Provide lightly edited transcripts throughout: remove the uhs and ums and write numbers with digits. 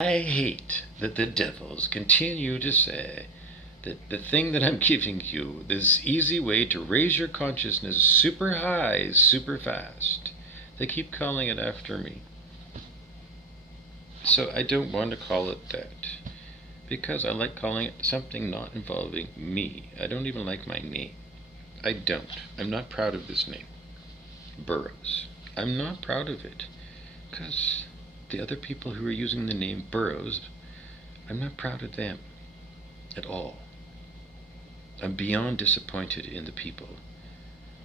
I hate that the devils continue to say that the thing that I'm giving you, this easy way to raise your consciousness super high, super fast, they keep calling it after me. So I don't want to call it that, because I like calling it something not involving me. I don't even like my name. I don't. I'm not proud of this name, Burroughs. I'm not proud of it, because the other people who are using the name Burroughs, I'm not proud of them at all. I'm beyond disappointed in the people,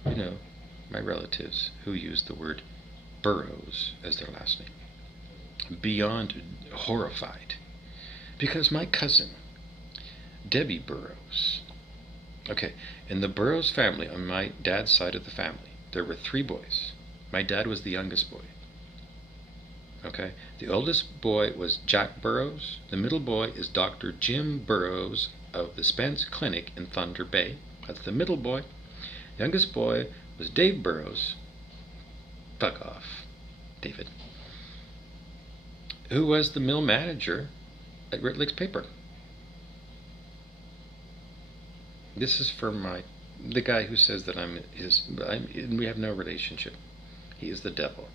my relatives, who use the word Burroughs as their last name. Beyond horrified. Because my cousin, Debbie Burroughs, in the Burroughs family, on my dad's side of the family, there were 3 boys. My dad was the youngest boy. The oldest boy was Jack Burroughs. The middle boy is Dr. Jim Burroughs of the Spence Clinic in Thunder Bay. That's the middle boy. The youngest boy was Dave Burroughs. Fuck off, David. Who was the mill manager at Great Lakes Paper. This is for the guy who says that we have no relationship. He is the devil.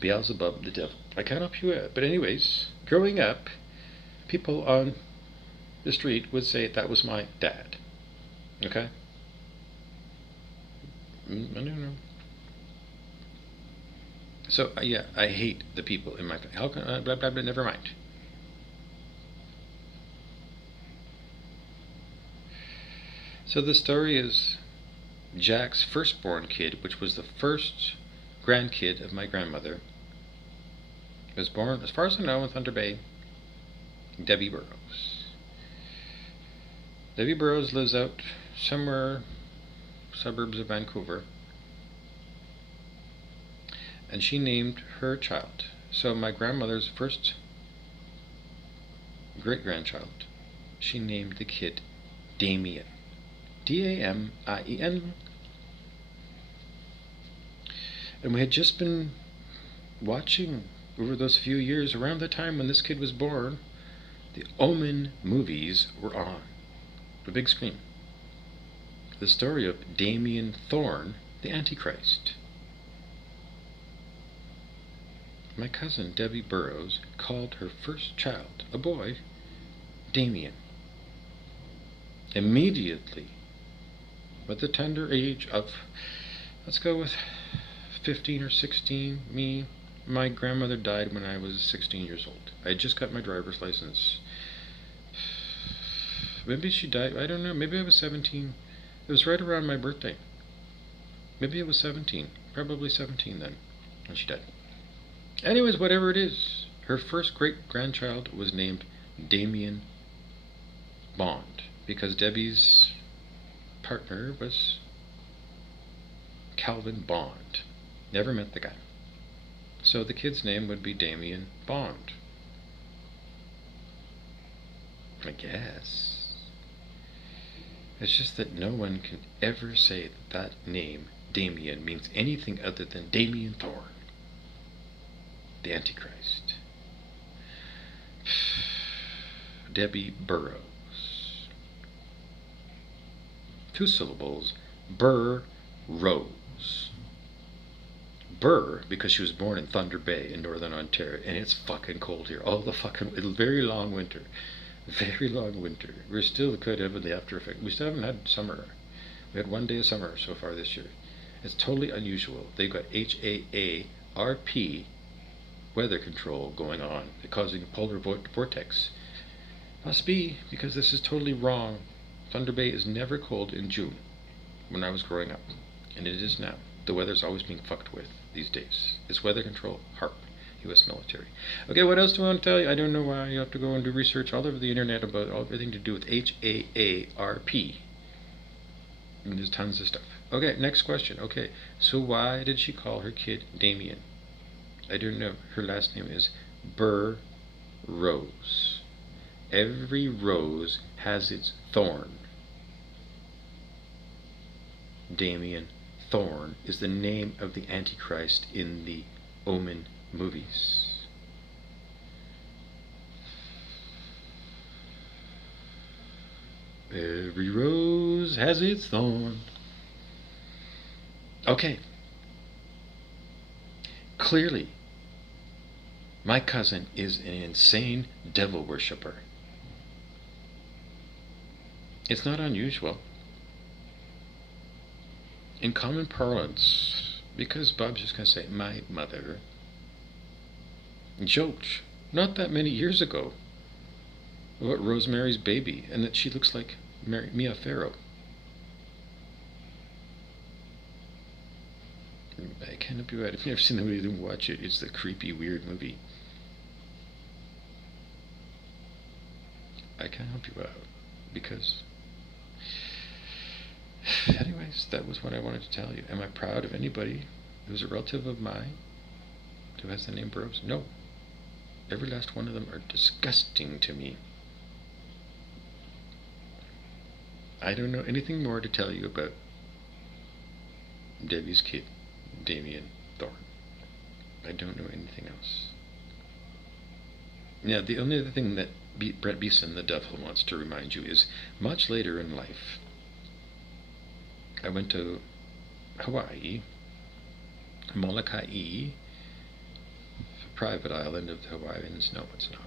Beelzebub, the devil. I can't help you out. But anyways, growing up, people on the street would say that was my dad. Okay? I don't know. So, I hate the people in my family. How can, blah, blah, blah, never mind. So the story is Jack's firstborn kid, which was the first grandkid of my grandmother, was born, as far as I know, in Thunder Bay, Debbie Burroughs. Debbie Burroughs lives out somewhere, suburbs of Vancouver, and she named her child. So my grandmother's first great-grandchild, she named the kid Damien. Damien. And we had just been watching, over those few years, around the time when this kid was born, the Omen movies were on the big screen. The story of Damien Thorne, the Antichrist. My cousin Debbie Burroughs called her first child, a boy, Damien. Immediately, at the tender age of, let's go with 15 or 16, my grandmother died when I was 16 years old. I had just got my driver's license. Maybe she died, I don't know, maybe I was 17. It was right around my birthday. Maybe it was 17, probably 17 then, when she died. Anyways, whatever it is, her first great-grandchild was named Damien Bond, because Debbie's partner was Calvin Bond. Never met the guy. So the kid's name would be Damien Bond. I guess. It's just that no one can ever say that name, Damien, means anything other than Damien Thorne, the Antichrist. Debbie Burroughs. 2 syllables, Burroughs. Burr, because she was born in Thunder Bay in northern Ontario, and it's fucking cold here. Very long winter. Very long winter. We're still kind of in the after effect. We still haven't had summer. We had 1 day of summer so far this year. It's totally unusual. They've got HAARP weather control going on, causing polar vortex. Must be, because this is totally wrong. Thunder Bay is never cold in June when I was growing up, and it is now. The weather's always being fucked with these days. It's weather control, HARP, U.S. military. Okay, what else do I want to tell you? I don't know why. You have to go and do research all over the internet about everything to do with HAARP. And there's tons of stuff. Okay, next question. Okay, so why did she call her kid Damien? I don't know. Her last name is Burroughs. Every rose has its thorn. Damien Thorne is the name of the Antichrist in the Omen movies. Every rose has its thorn. Okay. Clearly, my cousin is an insane devil worshipper. It's not unusual. In common parlance, because Bob's just going to say, my mother joked not that many years ago about Rosemary's Baby and that she looks like Mia Farrow. I can't help you out. If you've never seen the movie, then watch it. It's the creepy, weird movie. I can't help you out because. Anyways, that was what I wanted to tell you. Am I proud of anybody who's a relative of mine who has the name Burroughs? No. Every last one of them are disgusting to me. I don't know anything more to tell you about Debbie's kid, Damien Thorne. I don't know anything else. Now, the only other thing that Brett Beeson, the devil, wants to remind you is much later in life, I went to Hawaii, Molokai, a private island of the Hawaiians. No, it's not.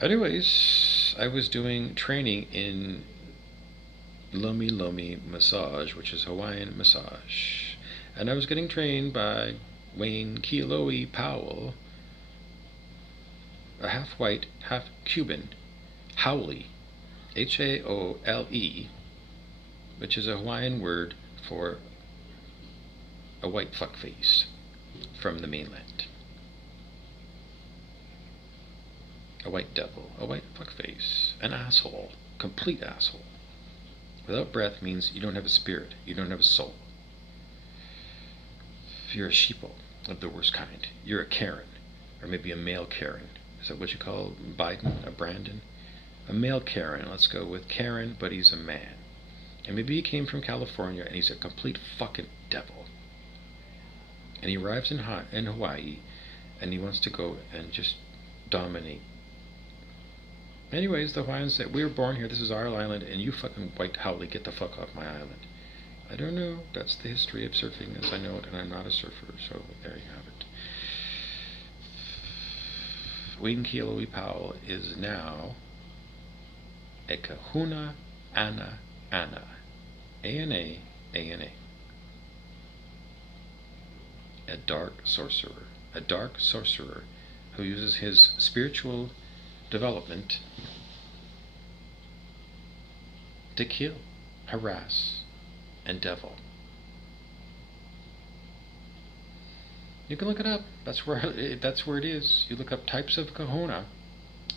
Anyways, I was doing training in Lomi Lomi massage, which is Hawaiian massage. And I was getting trained by Wayne Kealoe Powell, a half white, half Cuban, Howley, Haole, which is a Hawaiian word for a white fuckface from the mainland. A white devil, a white fuckface, an asshole, complete asshole. Without breath means you don't have a spirit, you don't have a soul. If you're a sheeple of the worst kind, you're a Karen, or maybe a male Karen. Is that what you call Biden, a Brandon? A male Karen, let's go with Karen, but he's a man. And maybe he came from California and he's a complete fucking devil. And he arrives in Hawaii and he wants to go and just dominate. Anyways, the Hawaiians said, we were born here, this is our island, and you fucking white Howley, get the fuck off my island. I don't know, that's the history of surfing as I know it, and I'm not a surfer, so there you have it. Wayne Kealoe Powell is now a kahuna ana ana. A-N-A, A-N-A. A dark sorcerer. A dark sorcerer who uses his spiritual development to kill, harass, and devil. You can look it up. That's where it is. You look up types of kahuna,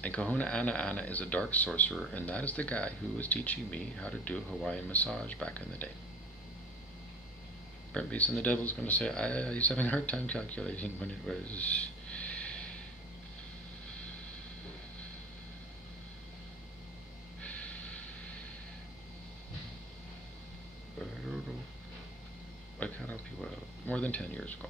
and kahuna ana ana is a dark sorcerer, and that is the guy who was teaching me how to do Hawaiian massage back in the day. Brent Beeson, the devil's going to say, he's having a hard time calculating when it was. I don't know. I can't help you out. More than 10 years ago.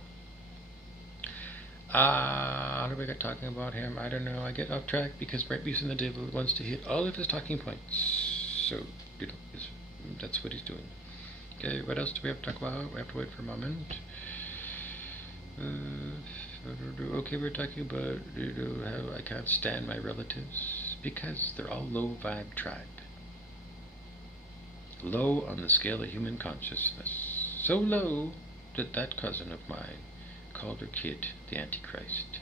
How do we get talking about him? I don't know. I get off track because Brent Beeson, the devil, wants to hit all of his talking points. So, that's what he's doing. Okay, what else do we have to talk about? We have to wait for a moment. Okay, we're talking about how I can't stand my relatives because they're all low vibe tribe. Low on the scale of human consciousness. So low that cousin of mine called her kid the Antichrist.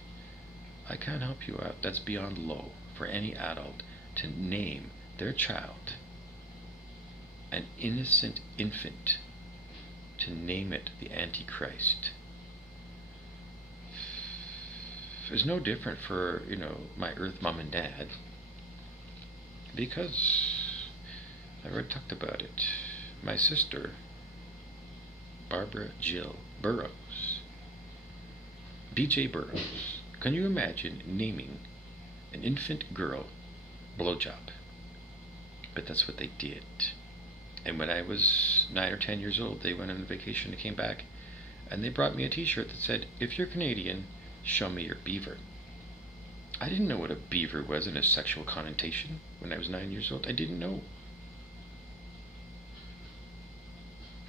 I can't help you out. That's beyond low for any adult to name their child, an innocent infant, to name it the Antichrist. It's no different for, my Earth mom and dad, because I already talked about it. My sister, Barbara Jill Burroughs, BJ Burroughs. Can you imagine naming an infant girl blowjob? But that's what they did. And when I was 9 or 10 years old, they went on vacation and came back, and they brought me a t-shirt that said, if you're Canadian, show me your beaver. I didn't know what a beaver was in a sexual connotation when I was 9 years old. I didn't know.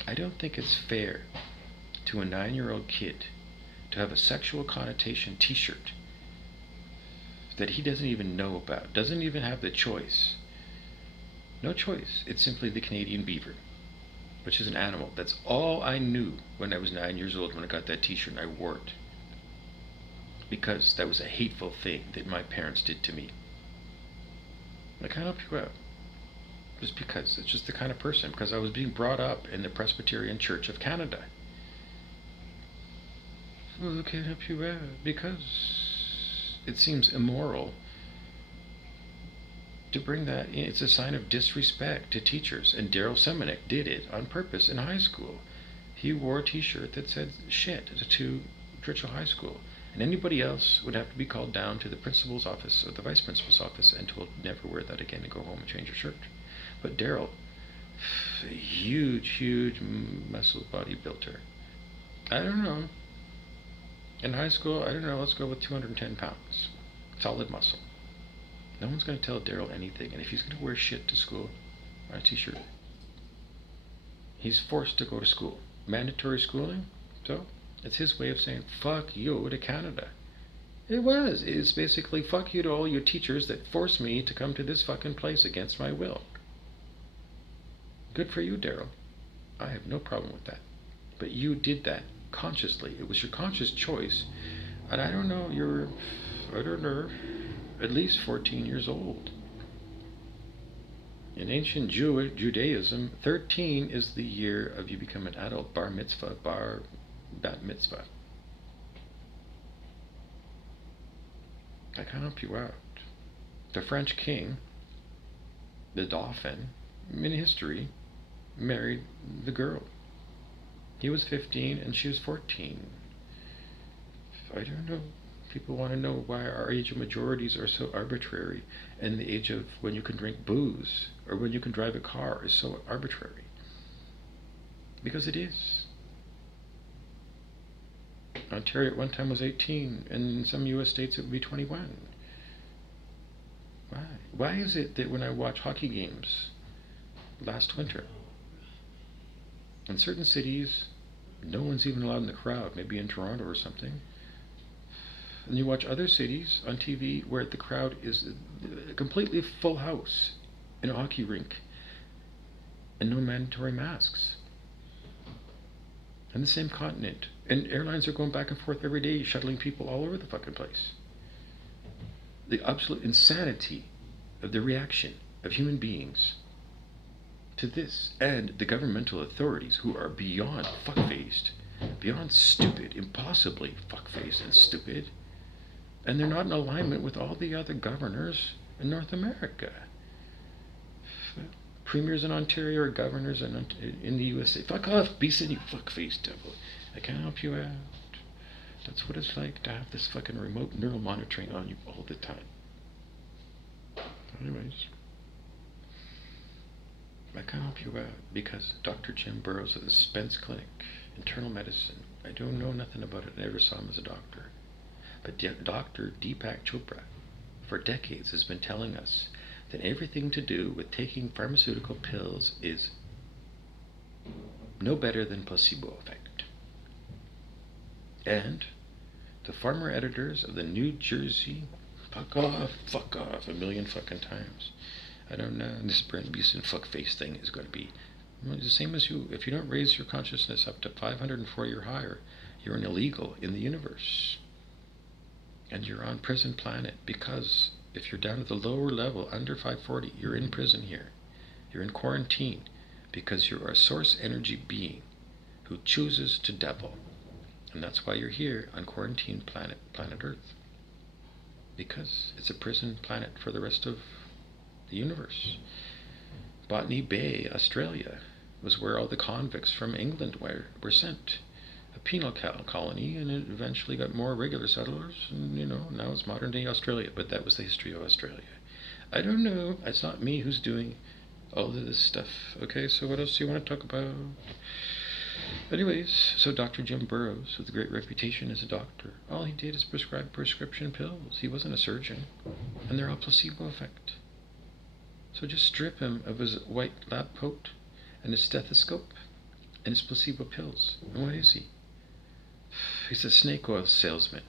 I don't think it's fair to a 9-year-old kid to have a sexual connotation t-shirt that he doesn't even know about, doesn't even have the choice. No choice. It's simply the Canadian beaver, which is an animal. That's all I knew when I was 9 years old when I got that t-shirt and I wore it. Because that was a hateful thing that my parents did to me. I can't help you out. Just because. It's just the kind of person. Because I was being brought up in the Presbyterian Church of Canada. Well, I can't help you out. Because it seems immoral to bring that in. It's a sign of disrespect to teachers. And Daryl Semenek did it on purpose in high school. He wore a t-shirt that said shit to Churchill High School. And anybody else would have to be called down to the principal's office or the vice principal's office and told never wear that again and go home and change your shirt. But Daryl, a huge muscle bodybuilder. I don't know. In high school, I don't know, let's go with 210 pounds. Solid muscle. No one's going to tell Daryl anything. And if he's going to wear shit to school, on a t-shirt, he's forced to go to school. Mandatory schooling, so it's his way of saying fuck you to Canada. It's basically fuck you to all your teachers that force me to come to this fucking place against my will. Good for you, Daryl. I have no problem with that. But you did that consciously. It was your conscious choice. And I don't know, you're at least 14 years old. In ancient Judaism, 13 is the year of you become an adult, bat mitzvah. I can help you out. The French king, the Dauphin, in history, married the girl. He was 15 and she was 14. I don't know. People want to know why our age of majorities are so arbitrary and the age of when you can drink booze or when you can drive a car is so arbitrary. Because it is. Ontario at one time was 18, and in some U.S. states it would be 21. Why? Why is it that when I watch hockey games last winter, in certain cities, no one's even allowed in the crowd, maybe in Toronto or something, and you watch other cities on TV where the crowd is a completely full house in a hockey rink and no mandatory masks. And the same continent. And airlines are going back and forth every day, shuttling people all over the fucking place. The absolute insanity of the reaction of human beings to this, and the governmental authorities who are beyond fuck-faced, beyond stupid, impossibly fuck-faced and stupid, and they're not in alignment with all the other governors in North America. Premiers in Ontario or governors in the USA. Fuck off, Beeson, you fuck-faced devil. I can't help you out. That's what it's like to have this fucking remote neural monitoring on you all the time. Anyways, I can't help you out because Dr. Jim Burrows at the Spence Clinic, internal medicine. I don't know nothing about it. I never saw him as a doctor. But Dr. Deepak Chopra, for decades, has been telling us that everything to do with taking pharmaceutical pills is no better than placebo effect. And the former editors of the New Jersey, fuck off a million fucking times. I don't know, this Brent Beeson fuckface thing is going to be the same as you. If you don't raise your consciousness up to 540 or higher, you're an illegal in the universe. And you're on prison planet because if you're down at the lower level, under 540, you're in prison here. You're in quarantine because you're a source energy being who chooses to devil. And that's why you're here on quarantine planet Earth. Because it's a prison planet for the rest of the universe. Botany Bay, Australia, was where all the convicts from England were sent. A penal colony, and it eventually got more regular settlers, and now it's modern day Australia. But that was the history of Australia. I don't know. It's not me who's doing all of this stuff. Okay, so what else do you want to talk about? Anyways, so Dr. Jim Burroughs, with a great reputation as a doctor, all he did is prescribe prescription pills. He wasn't a surgeon, and they're all placebo effect. So just strip him of his white lab coat and his stethoscope and his placebo pills. And what is he? He's a snake oil salesman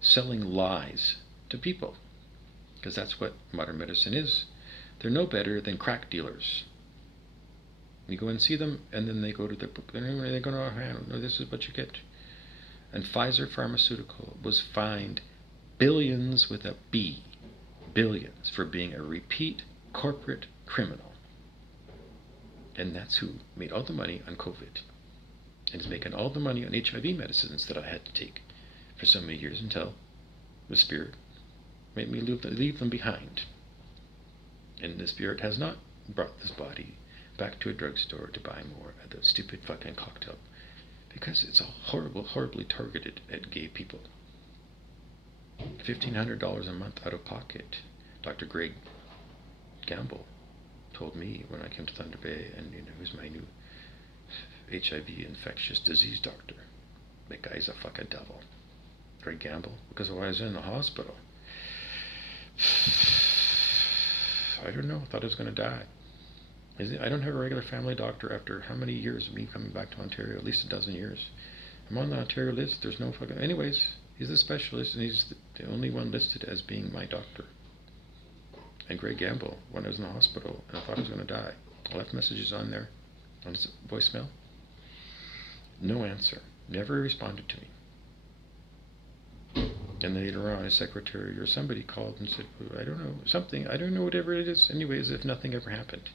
selling lies to people, because that's what modern medicine is. They're no better than crack dealers. You go and see them, and then they go to their book. They go, no, this is what you get. And Pfizer Pharmaceutical was fined billions with a B, billions, for being a repeat corporate criminal. And that's who made all the money on COVID, and is making all the money on HIV medicines that I had to take for so many years until the Spirit made me leave them behind. And the Spirit has not brought this body back to a drugstore to buy more of those stupid fucking cocktail, because it's all horribly targeted at gay people. $1,500 a month out of pocket. Dr. Greg Gamble told me when I came to Thunder Bay, and who's my new HIV infectious disease doctor. That guy's a fucking devil. Greg Gamble, because I was in the hospital. I don't know, thought I was going to die. I don't have a regular family doctor after how many years of me coming back to Ontario? At least a dozen years. I'm on the Ontario list. There's no fucking... Anyways, he's a specialist, and he's the only one listed as being my doctor. And Greg Gamble, when I was in the hospital, and I thought I was going to die, I left messages on there, on his voicemail. No answer. Never responded to me. And later on, his secretary or somebody called and said, I don't know, something. I don't know, whatever it is. Anyways, if nothing ever happened.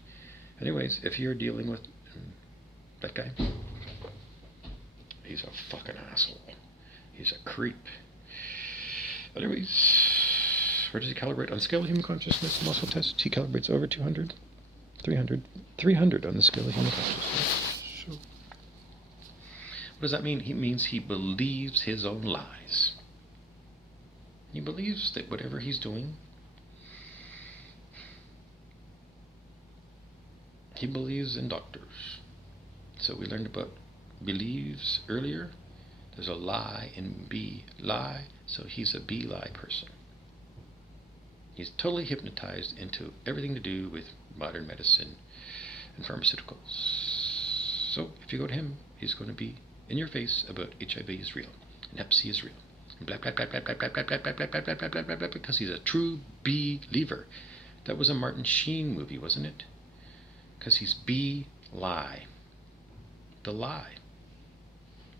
Anyways, if you're dealing with that guy, he's a fucking asshole. He's a creep. Anyways, where does he calibrate? On scale of human consciousness muscle tests, he calibrates over 200, 300 on the scale of human consciousness. So, what does that mean? He means he believes his own lies. He believes that whatever he's doing, he believes in doctors. So we learned about believes earlier. There's a lie in B, lie, so he's a B lie person. He's totally hypnotized into everything to do with modern medicine and pharmaceuticals. So if you go to him, he's going to be in your face about HIV is real, and Hep C is real, and blah blah blah blah blah blah blah blah blah blah blah blah blah blah blah, because he's a true believer. That was a Martin Sheen movie, wasn't it? Because he's B-lie. The lie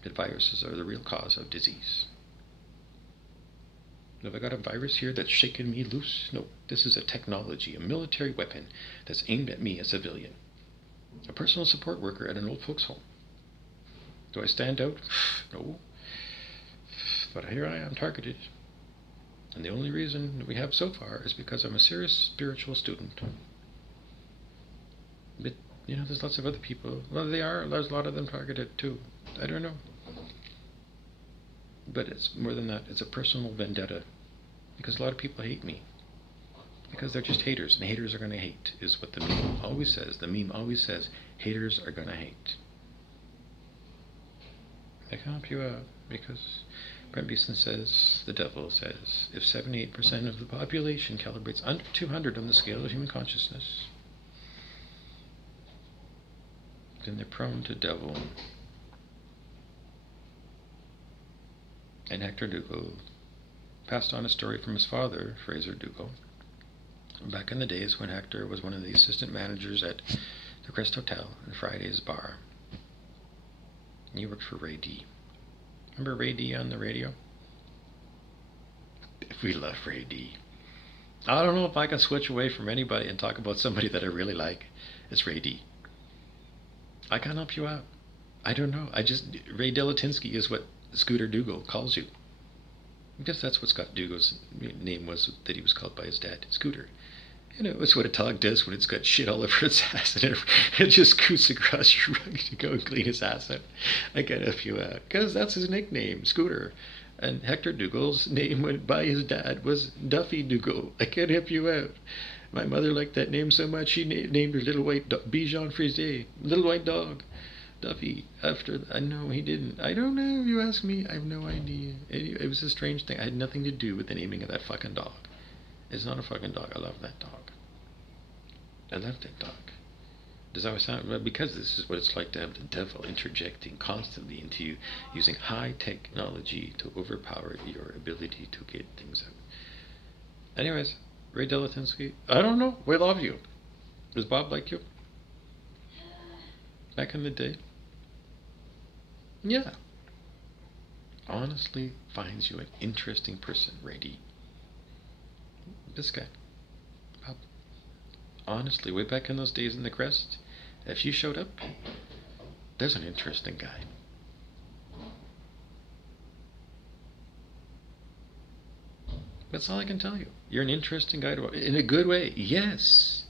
that viruses are the real cause of disease. Have I got a virus here that's shaking me loose? No, this is a technology, a military weapon that's aimed at me, a civilian. A personal support worker at an old folks' home. Do I stand out? No. But here I am, targeted. And the only reason that we have so far is because I'm a serious spiritual student. But, there's lots of other people. Well, there's a lot of them targeted too. I don't know. But it's more than that. It's a personal vendetta. Because a lot of people hate me. Because they're just haters. And haters are going to hate, is what the meme always says. The meme always says, haters are going to hate. I can help you out. Because Brent Beeson says, the devil says, if 78% of the population calibrates under 200 on the scale of human consciousness, then they're prone to devil. And Hector Dougal passed on a story from his father, Fraser Dougal, back in the days when Hector was one of the assistant managers at the Crest Hotel and Friday's Bar. And he worked for Ray D. Remember Ray D on the radio? We love Ray D. I don't know if I can switch away from anybody and talk about somebody that I really like. It's Ray D. I can't help you out. I don't know. Ray Delatinsky is what Scooter Dougal calls you. I guess that's what Scott Dougal's name was, that he was called by his dad, Scooter. It's what a dog does when it's got shit all over its ass, and it just scoots across your rug to go and clean its ass up. I can't help you out, because that's his nickname, Scooter. And Hector Dougal's name by his dad was Duffy Dougal. I can't help you out. My mother liked that name so much, she named her little white Bichon Frise, little white dog. Duffy, after I know he didn't. I don't know. If you ask me, I have no idea. It was a strange thing. I had nothing to do with the naming of that fucking dog. It's not a fucking dog. I love that dog. I love that dog. Does that sound? Well, because this is what it's like to have the devil interjecting constantly into you, using high technology to overpower your ability to get things out. Anyways, Ray Delatinsky, I don't know. We love you. Does Bob like you? Back in the day? Yeah. Honestly finds you an interesting person, Ray. This guy. Bob. Honestly, way back in those days in the Crest, if you showed up, there's an interesting guy. That's all I can tell you. You're an interesting guy in a good way. Yes.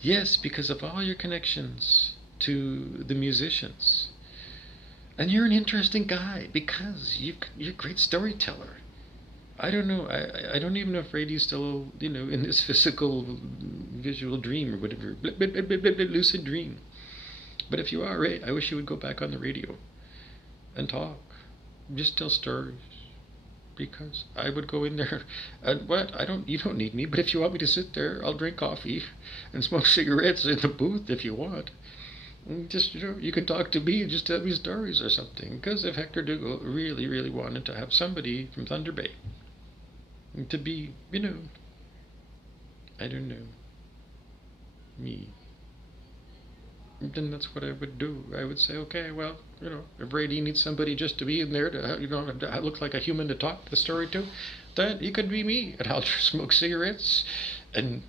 Yes, because of all your connections to the musicians. And you're an interesting guy because you're a great storyteller. I don't know. I don't even know if Brady's still, in this physical, visual dream or whatever, lucid dream. But if you are, Ray, I wish you would go back on the radio and talk. Just tell stories. Because I would go in there and what? You don't need me, but if you want me to sit there, I'll drink coffee and smoke cigarettes in the booth if you want. Just, you can talk to me and just tell me stories or something. Because if Hector Dougal really, really wanted to have somebody from Thunder Bay to be, I don't know, me, then that's what I would do. I would say, okay, well, if Brady needs somebody just to be in there to, look like a human to talk the story to, then he could be me, and I'll just smoke cigarettes and,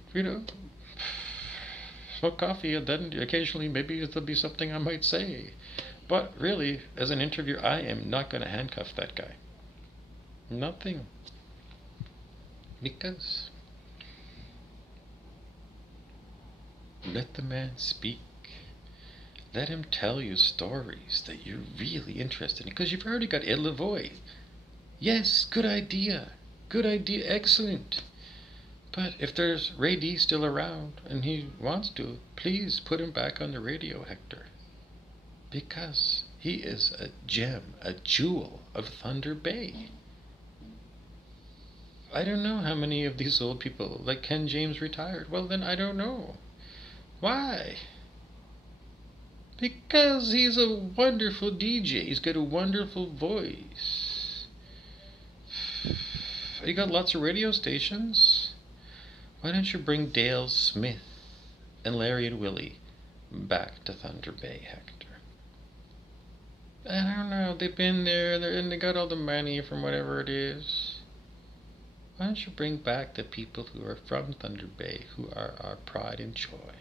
smoke coffee, and then occasionally maybe there'll be something I might say. But really, as an interviewer, I am not going to handcuff that guy. Nothing. Because let the man speak. Let him tell you stories that you're really interested in. Because you've already got Ed Lavoie. Yes, good idea. Good idea. Excellent. But if there's Ray D still around and he wants to, please put him back on the radio, Hector. Because he is a gem, a jewel of Thunder Bay. I don't know how many of these old people, like Ken James, retired. Well, then I don't know. Why? Because he's a wonderful DJ. He's got a wonderful voice. You got lots of radio stations. Why don't you bring Dale Smith and Larry and Willie back to Thunder Bay, Hector? I don't know. They've been there and they got all the money from whatever it is. Why don't you bring back the people who are from Thunder Bay, who are our pride and joy?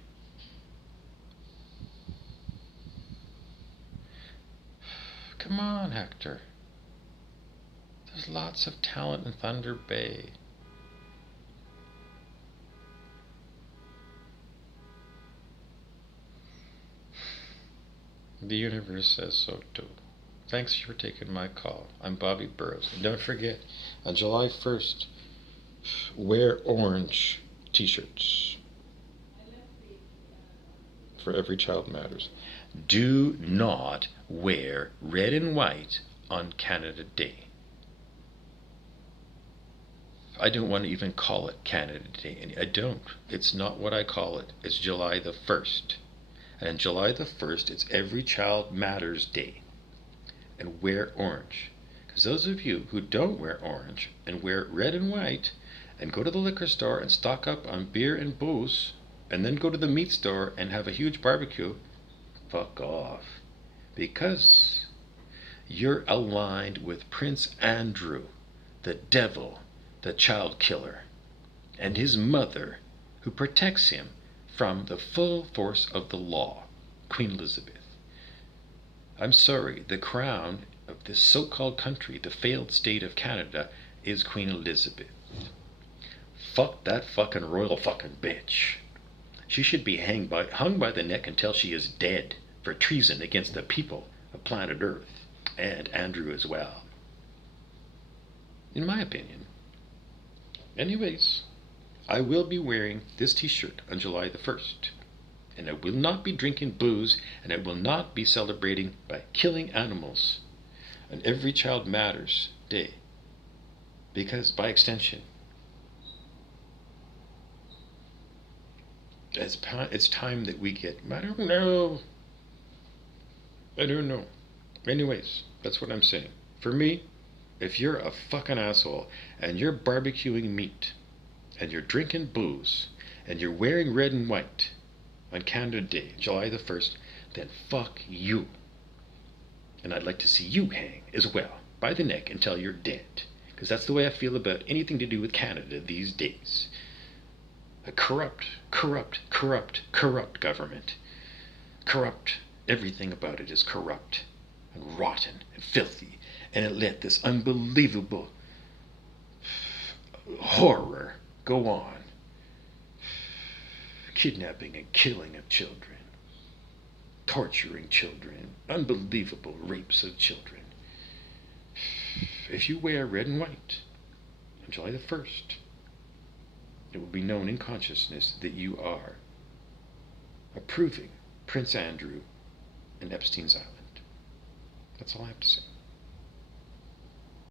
Come on, Hector. There's lots of talent in Thunder Bay. The universe says so too. Thanks for taking my call. I'm Bobby Burrows. And don't forget, on July 1st, wear orange t-shirts. For Every Child Matters. Do not wear red and white on Canada Day. I don't want to even call it Canada Day. I don't. It's not what I call it. It's July the 1st. And on July the 1st, it's Every Child Matters Day. And wear orange. Because those of you who don't wear orange and wear red and white and go to the liquor store and stock up on beer and booze and then go to the meat store and have a huge barbecue, fuck off. Because you're aligned with Prince Andrew, the devil, the child killer, and his mother, who protects him from the full force of the law, Queen Elizabeth. I'm sorry, the crown of this so-called country, the failed state of Canada, is Queen Elizabeth. Fuck that fucking royal fucking bitch. She should be hung by the neck until she is dead for treason against the people of planet Earth, and Andrew as well. In my opinion. Anyways, I will be wearing this t-shirt on July the 1st. And I will not be drinking booze, and I will not be celebrating by killing animals on Every Child Matters Day. Because, by extension, it's time that we get, I don't know. Anyways, that's what I'm saying. For me, if you're a fucking asshole and you're barbecuing meat and you're drinking booze and you're wearing red and white on Canada Day, July the 1st, then fuck you. And I'd like to see you hang as well by the neck until you're dead. Because that's the way I feel about anything to do with Canada these days. A corrupt government. Corrupt. Everything about it is corrupt and rotten and filthy. And it let this unbelievable horror go on. Kidnapping and killing of children. Torturing children. Unbelievable rapes of children. If you wear red and white on July the 1st, it will be known in consciousness that you are approving Prince Andrew and Epstein's Island. That's all I have to say.